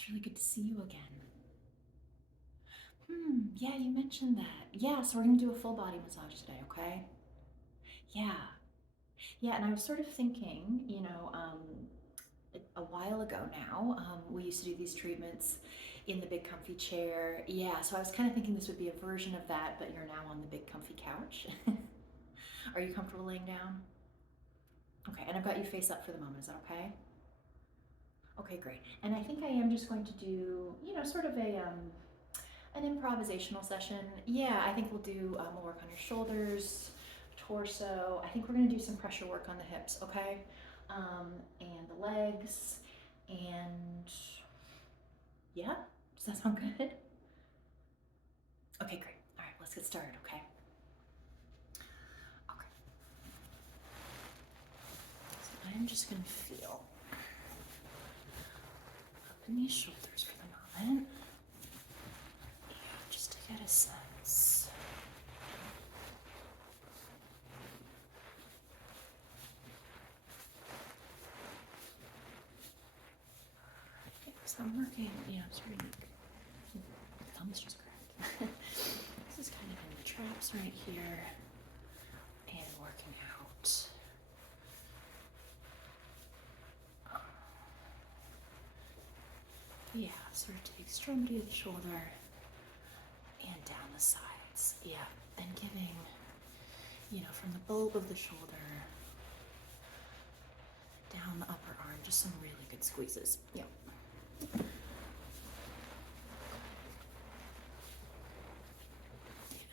it's really good to see you again. Yeah, you mentioned that. Yeah, so we're gonna do a full body massage today, okay? Yeah. Yeah, and I was sort of thinking, a while ago now, we used to do these treatments in the big comfy chair. Yeah, so I was kind of thinking this would be a version of that, but you're now on the big comfy couch. Are you comfortable laying down? Okay, and I've got you face up for the moment. Is that okay? Okay, great. And I think I am just going to do, sort of an improvisational session. Yeah, I think we'll work on your shoulders, torso. I think we're gonna do some pressure work on the hips, okay? And the legs, and yeah, does that sound good? Okay, great. All right, let's get started, okay? Okay. So I'm just gonna feel up in these shoulders for the moment. Yeah, just to get a sense. Okay, so I'm working, sort of like, thumb's just cracked. This is kind of in the traps right here and working out. Yeah, sort of to the extremity of the shoulder and down the sides. Yeah, and giving, from the bulb of the shoulder down the upper arm, just some really good squeezes. Yep. And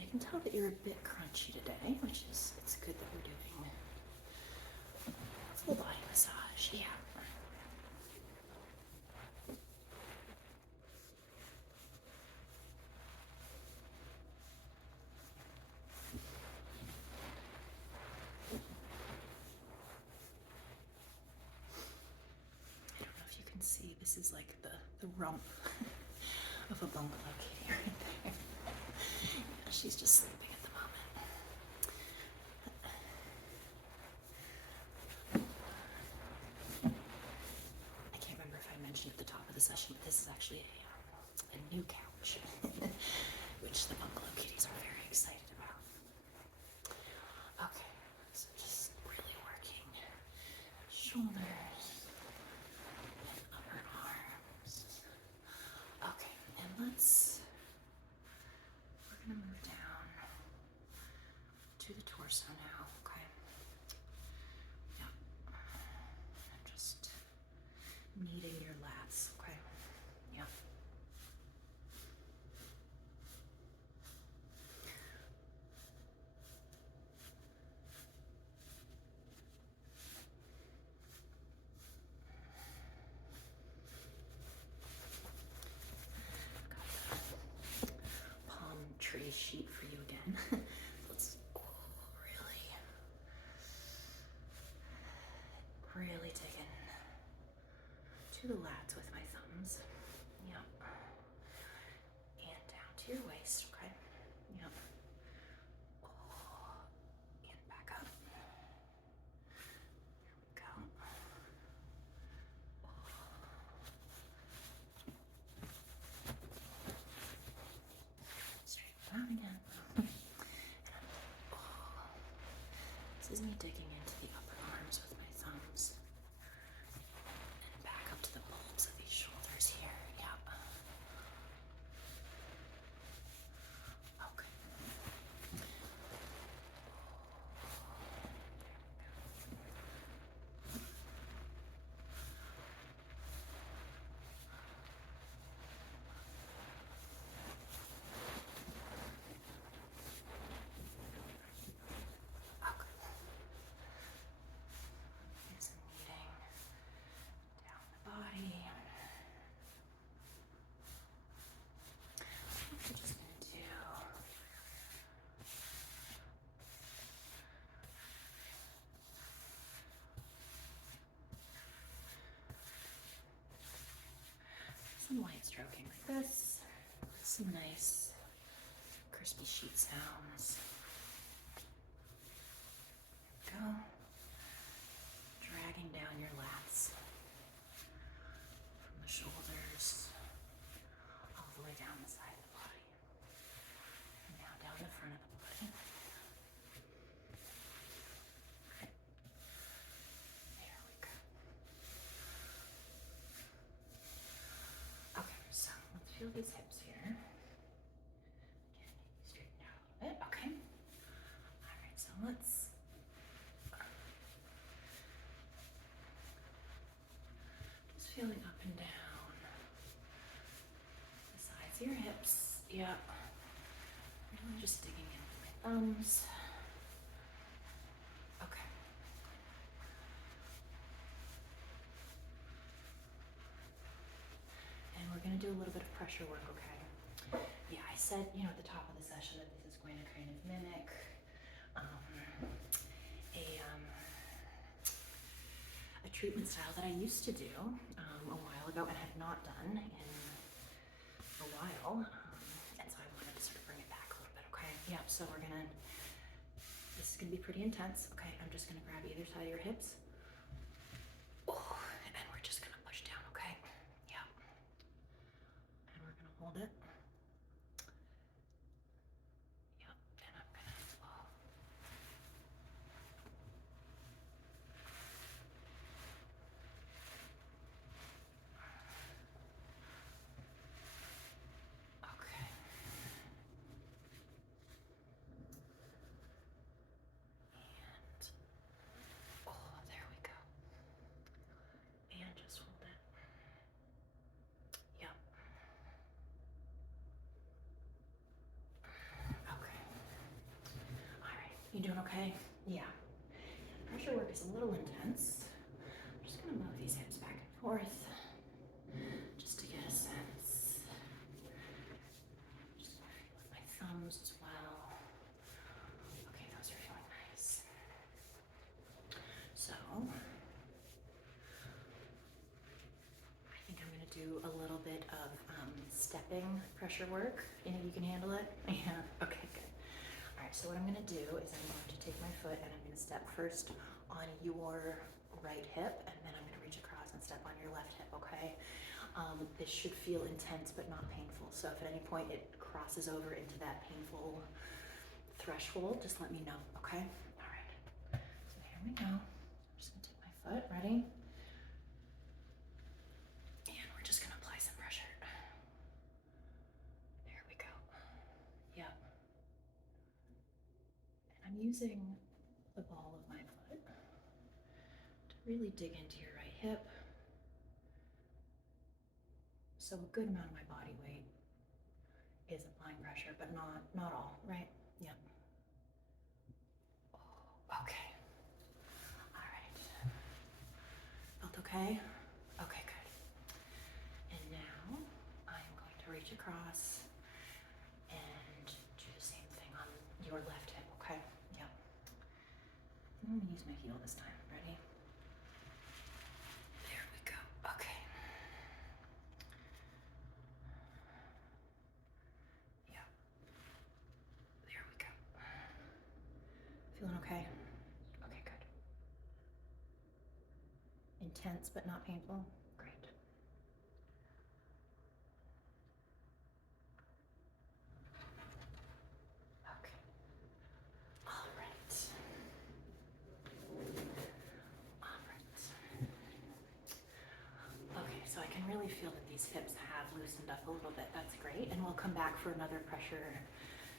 I can tell that you're a bit crunchy today, which is, it's good that we're doing a full body massage. Yeah. I don't know if you can see, this is like the rump of a bungalow kitty right there. She's just sleeping at the moment. I can't remember if I mentioned at the top of the session, but this is actually a new couch, which the bungalow kitties are very excited about. Okay, so just really working shoulders and upper arms. Okay, and we're gonna move down to the torso now, okay? Yep. And just kneading your lats, okay? Yep. Palm tree sheet for you again. Let's really dig in to the lats with my thumbs. Yep. And down to your waist, okay? Yep. And back up. There we go. Straight down again. This is me digging into the upper arms with my thumbs. And back up to the bulbs of these shoulders here. Yep. Okay. There's some kneading down the body. We're just gonna do some light stroking like this. Some nice crispy sheet sounds. There we go. Dragging down your lats from the shoulders move these hips here. Straighten out a little bit. Okay. All right, so let's just feeling up and down the sides of your hips. Yep. Really just digging in with my thumbs. Okay. And we're going to do a little bit of pressure work, okay? Yeah, I said, at the top of the session that this is going to kind of mimic a treatment style that I used to do a while ago and have not done in a while. And so I wanted to sort of bring it back a little bit, okay? Yeah, so this is gonna be pretty intense. Okay, I'm just gonna grab either side of your hips. Oh, and we're just gonna push down, okay? Yeah. And we're gonna hold it. Yeah, and I'm gonna flow. Okay. And, oh, there we go. And just hold it. Yep. Okay. All right. You doing okay? Yeah. Pressure work is a little intense. I'm just gonna move these hips back and forth just to get a sense. Just gonna feel with my thumbs as well. Okay, those are feeling nice. So I think I'm gonna do a little bit of stepping pressure work. You can handle it? Yeah, okay, good. All right, so what I'm gonna do is I'm going to take my foot and I'm gonna step first on your right hip, and then I'm gonna reach across and step on your left hip, okay? This should feel intense but not painful. So if at any point it crosses over into that painful threshold, just let me know, okay? All right, so here we go. I'm just gonna take my foot, ready? And we're just gonna apply some pressure. There we go. Yep. And I'm using the ball of my foot to really dig into your right hip. So a good amount of my body weight is applying pressure, but not all, right? Yep. Okay. All right. Felt okay? Okay, good. And now I'm going to reach across and do the same thing on your left hip, okay? Yep. I'm gonna use my heel this time. Ready? There we go. Okay. Yeah. There we go. Feeling okay? Okay, good. Intense but not painful? Great. Okay. All right. All right. Okay, so I can really feel that these hips have loosened up a little bit. That's great. And we'll come back for another pressure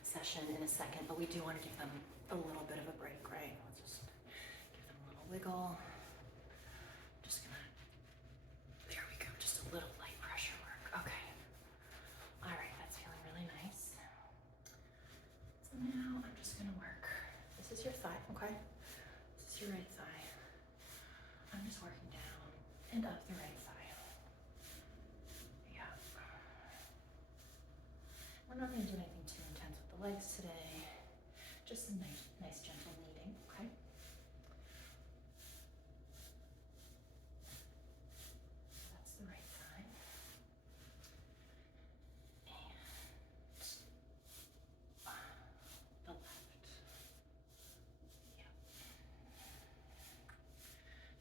session in a second, but we do want to give them a little bit of a break, right? Let's just give them a little wiggle. Just gonna, there we go, just a little light pressure work. Okay. All right, that's feeling really nice. So now I'm just gonna work. This is your thigh, okay? This is your right thigh. I'm just working down and up the right thigh. Yeah. We're not gonna do anything too intense with the legs today. Just some nice gentle kneading, okay? That's the right thigh. And the left. Yep.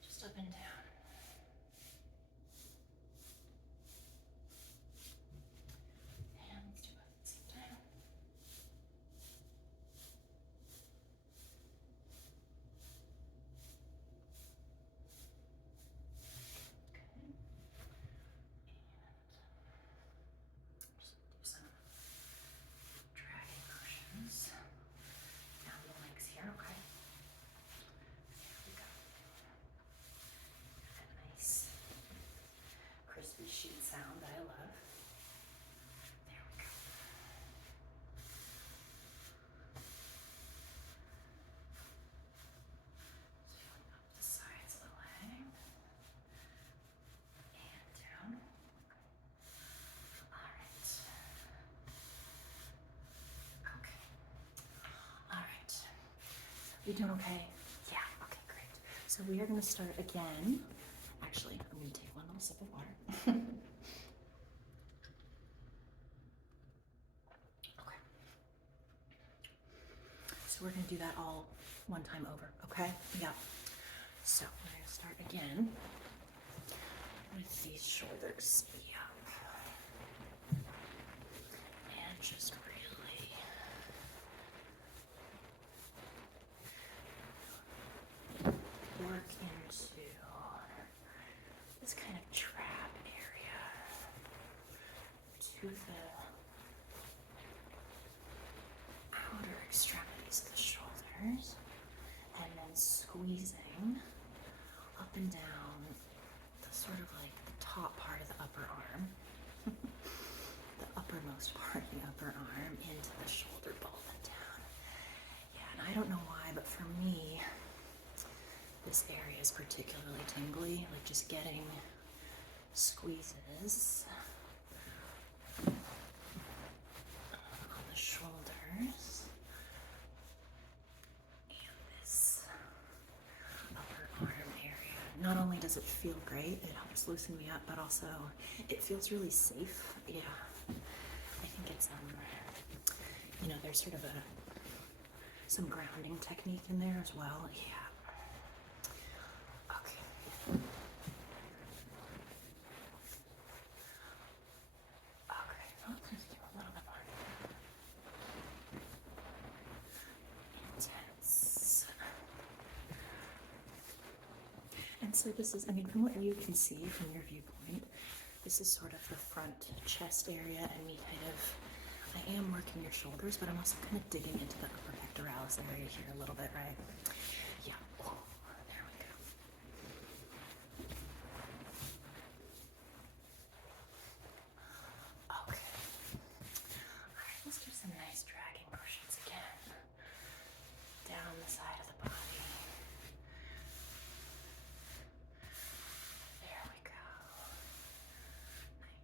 Just up and down. And let's do both at the same time. You doing okay? Yeah, okay, great. So we are gonna start again. Actually, I'm gonna take one little sip of water. Okay. So we're gonna do that all one time over, okay? Yeah. So we're gonna start again with these shoulders. Yeah. And just really work into this kind of trap area to the outer extremities of the shoulders, and then squeezing up and down the sort of like the top part of the upper arm, the uppermost part of the upper arm into the shoulder ball and down. Yeah, and I don't know why, but for me, this area is particularly tingly, like just getting squeezes on the shoulders and this upper arm area. Not only does it feel great, it helps loosen me up, but also it feels really safe. Yeah, I think it's you know, there's sort of some grounding technique in there as well. Yeah. Okay. Okay, let's just do a little bit more intense. And so this is, I mean, from what you can see from your viewpoint, this is sort of the front chest area, and me kind of, I am working your shoulders, but I'm also kind of digging into the upper pectoralis area here a little bit, right? Yeah. Oh, there we go. Okay. All right, let's do some nice dragging motions again. Down the side of the body. There we go.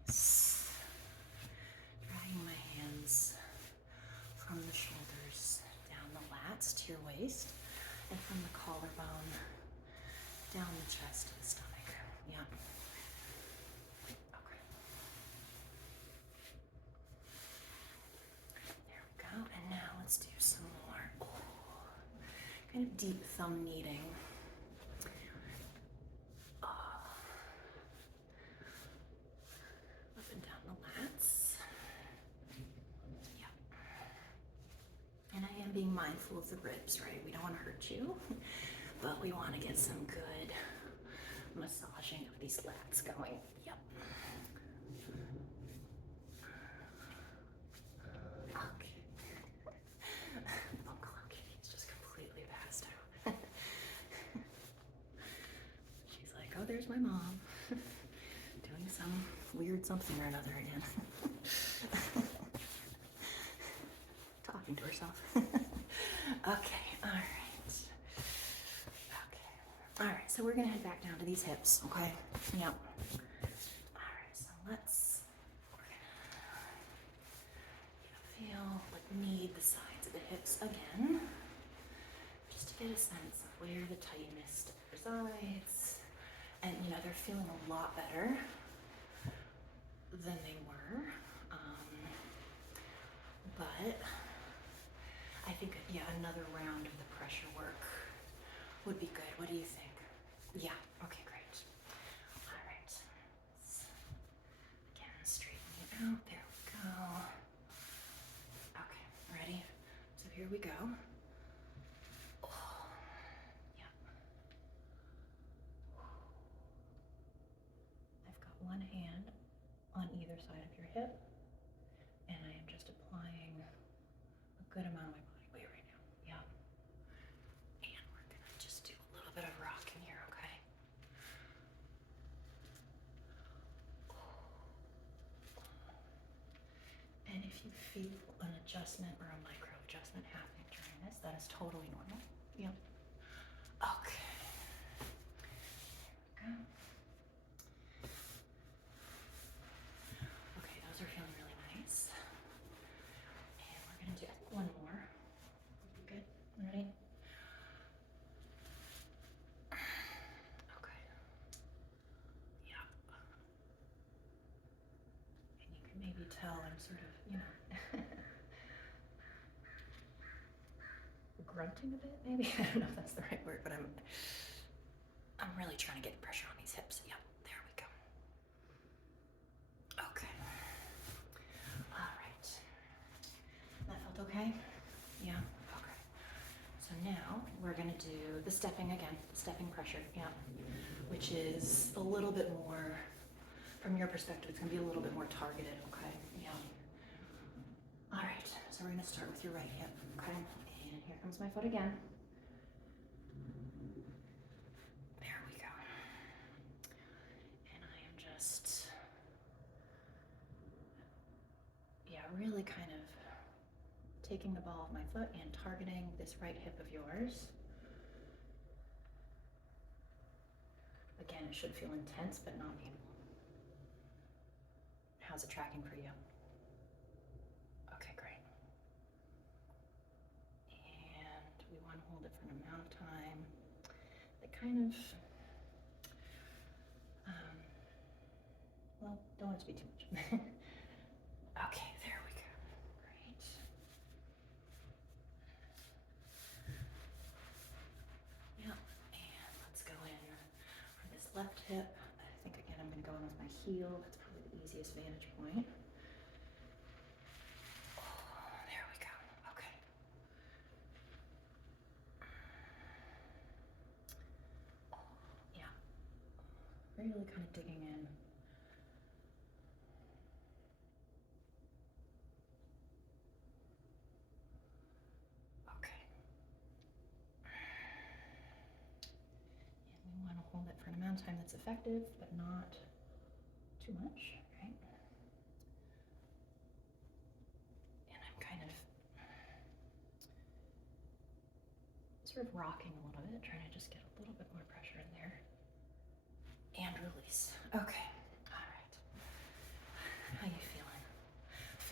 Nice. Dragging my hands from the shoulders down the lats to your waist, and from the collarbone down the chest to the stomach. Yeah. Okay. There we go. And now let's do some more kind of deep thumb kneading. Up and down the lats. Yeah. And I am being mindful of the ribs, right? We don't want to hurt you, but we want to get some good massaging of these lats going. Yep. Okay. Bungalow Kitty's just completely passed out. She's like, oh, there's my mom. Doing some weird something or another again. Talking to herself. Okay, all right. Okay. All right, so we're gonna head back down to these hips, okay? Yep. All right, so we're gonna feel, like, knead the sides of the hips again, just to get a sense of where the tightness resides. And, you know, they're feeling a lot better than they were. But I think, yeah, another round of the pressure work would be good. What do you think? Yeah, okay, great. All right. Let's, again, straighten it out. There we go. Okay, ready? So here we go. Oh, yeah. I've got one hand on either side of your hip, and I am just applying a good amount of my body weight right now. Yeah. And we're gonna just do a little bit of rocking here, okay? And if you feel an adjustment or a micro adjustment happening during this, that is totally normal. Yep. Okay. There we go. Okay, those are feeling really nice. And we're gonna do one more. Good. Ready? maybe tell I'm sort of, grunting a bit, maybe. I don't know if that's the right word, but I'm really trying to get pressure on these hips. Yep, there we go. Okay. All right. That felt okay? Yeah. Okay. So now we're gonna do the stepping again, stepping pressure. Yeah. Which is a little bit more, from your perspective, it's gonna be a little bit more targeted. Okay. Yeah. All right. So we're gonna start with your right hip. Okay. And here comes my foot again. There we go. And I am just, really kind of taking the ball of my foot and targeting this right hip of yours. Again, it should feel intense, but not painful. How's it tracking for you? Okay, great. And we want to hold it for an amount of time that kind of, well, don't want it to be too much. Okay, there we go. Great. Yeah, and let's go in for this left hip. I think again I'm going to go in with my heel. That's probably the easiest vantage point. Oh, there we go. Okay. Yeah. Really kind of digging in. Hold it for an amount of time that's effective, but not too much, right? And I'm kind of sort of rocking a little bit, trying to just get a little bit more pressure in there. And release. Okay, all right. How you feeling?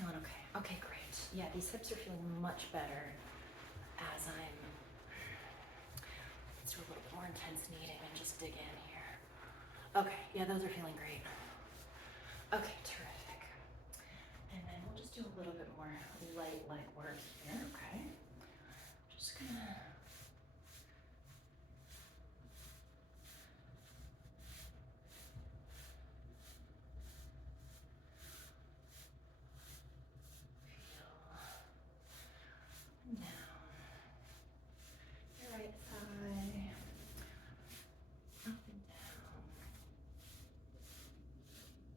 Feeling okay? Okay, great. Yeah, these hips are feeling much better as I'm, let's do a little more intense kneading and just dig in here. Okay, yeah, those are feeling great. Okay, terrific. And then we'll just do a little bit more light work here, okay? Just gonna feel down your right thigh, up and down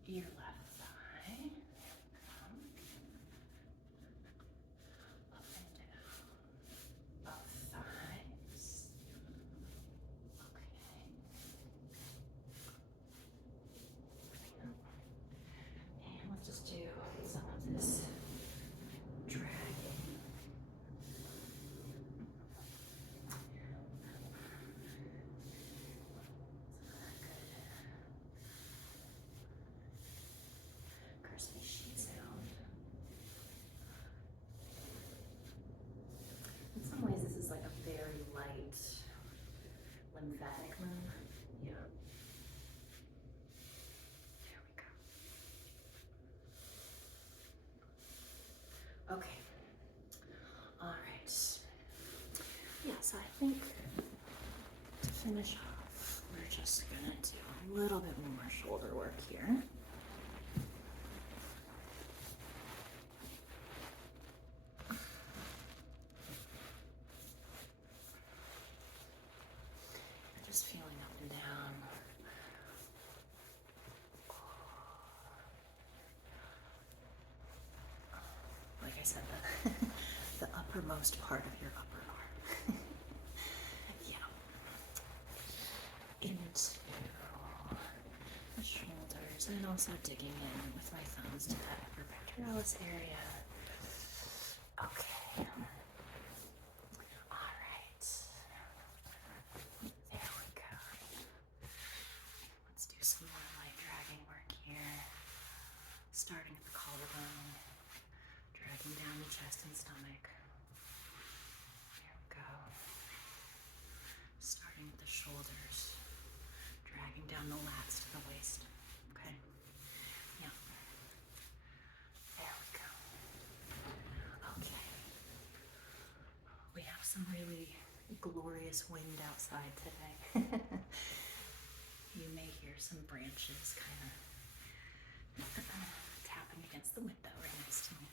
your left thigh. Up and down both thighs. Okay. And let's just do some of this dragging. Crispy sheet sound. In some ways, this is like a very light lymphatic move. Yeah. There we go. Okay. All right. Yeah, so I think to finish off, we're just gonna do a little bit more shoulder work here. Just feeling up and down. Like I said, the uppermost part of your upper arm. Yeah. Into the shoulders, and also digging in with my thumbs to that upper pectoralis area. Okay. All right. There we go. Let's do some more light dragging work here. Starting at the collarbone, dragging down the chest and stomach. There we go. Starting with the shoulders, dragging down the lats to the waist. Okay. Yeah. some really glorious wind outside today. You may hear some branches kind of tapping against the window right next to me.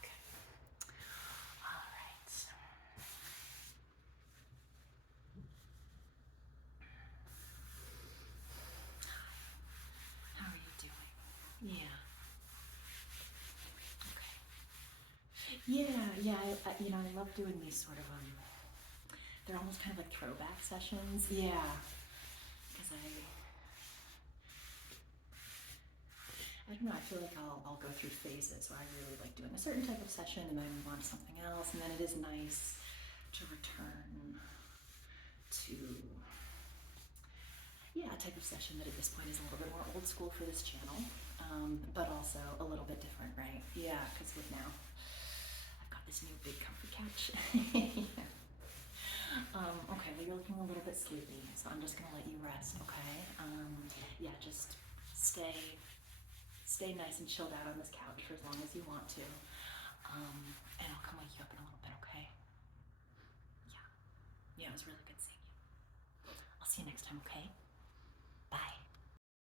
Okay. All right. How are you doing? Yeah. Yeah. I love doing these sort of they're almost kind of like throwback sessions. Yeah, because I don't know. I feel like I'll go through phases where I really like doing a certain type of session, and then I move on to something else, and then it is nice to return to a type of session that at this point is a little bit more old school for this channel, but also a little bit different, right? Yeah, because with now I've got this new big comfy couch. Okay, well, you're looking a little bit sleepy, so I'm just gonna let you rest, okay? Yeah, just stay nice and chilled out on this couch for as long as you want to. And I'll come wake you up in a little bit, okay? Yeah. Yeah, it was really good seeing you. I'll see you next time, okay?